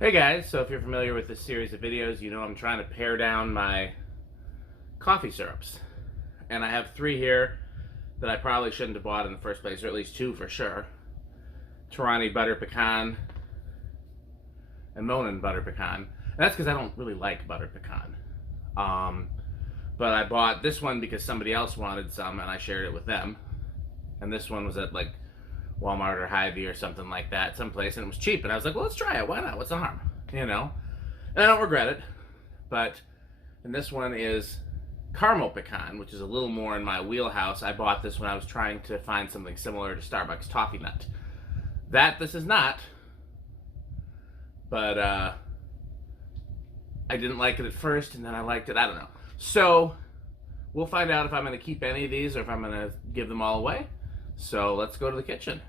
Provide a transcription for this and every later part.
Hey guys, so if you're familiar with this series of videos, you know I'm trying to pare down my coffee syrups. And I have 3 here that I probably shouldn't have bought in the first place, or at least 2 for sure. Torani butter pecan and Monin butter pecan. And that's because I don't really like butter pecan. But I bought this one because somebody else wanted some and I shared it with them. And this one was at like Walmart or Hy-Vee or something like that, someplace, and it was cheap. And I was like, well, let's try it. Why not? What's the harm? You know? And I don't regret it. And this one is caramel pecan, which is a little more in my wheelhouse. I bought this when I was trying to find something similar to Starbucks toffee nut. This is not. But I didn't like it at first, and then I liked it. I don't know. So we'll find out if I'm going to keep any of these or if I'm going to give them all away. So let's go to the kitchen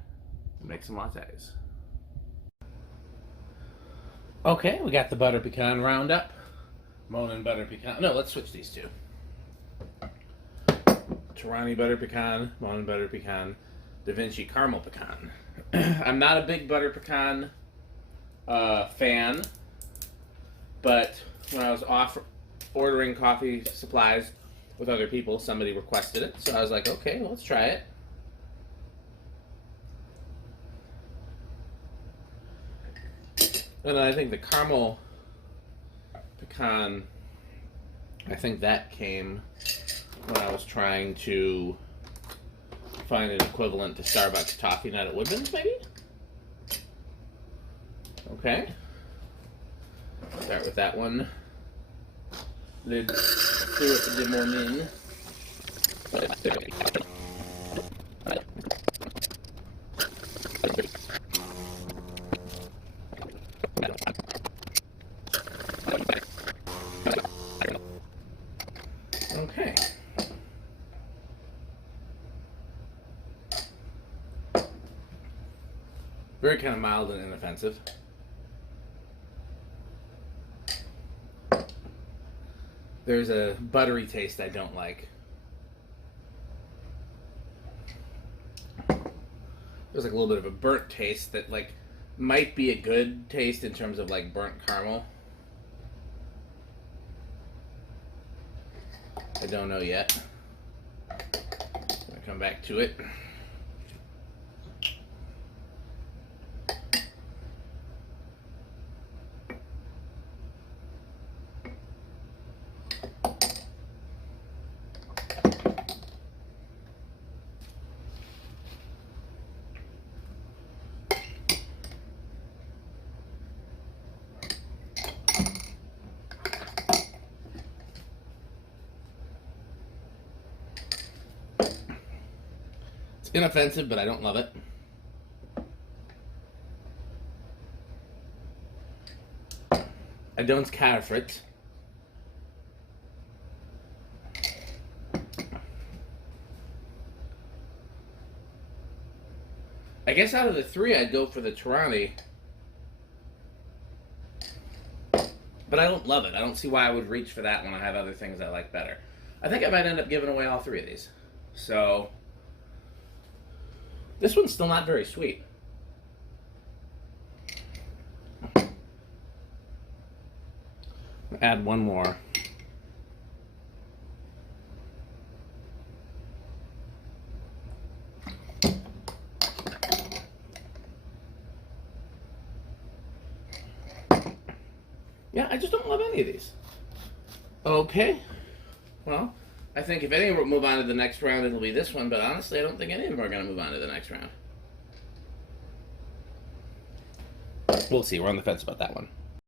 and make some lattes. Okay, we got the butter pecan roundup. Monin butter pecan. No, let's switch these two. Torani butter pecan, Monin butter pecan, DaVinci caramel pecan. I'm not a big butter pecan fan, but when I was ordering coffee supplies with other people, somebody requested it. So I was like, okay, well, let's try it. And I think the caramel pecan, I think that came when I was trying to find an equivalent to Starbucks toffee nut at Woodman's, maybe? Okay. Start with that one. Lid through it to Monin. Okay. Very kind of mild and inoffensive. There's a buttery taste I don't like. There's like a little bit of a burnt taste that like might be a good taste in terms of like burnt caramel. I don't know yet. I'm gonna come back to it. Inoffensive, but I don't love it. I don't care for it. I guess out of the 3, I'd go for the Torani. But I don't love it. I don't see why I would reach for that when I have other things I like better. I think I might end up giving away all 3 of these. So this one's still not very sweet. Add one more. Yeah, I just don't love any of these. Okay. Well, I think if any of them move on to the next round, it'll be this one, but honestly, I don't think any of them are going to move on to the next round. We'll see. We're on the fence about that one.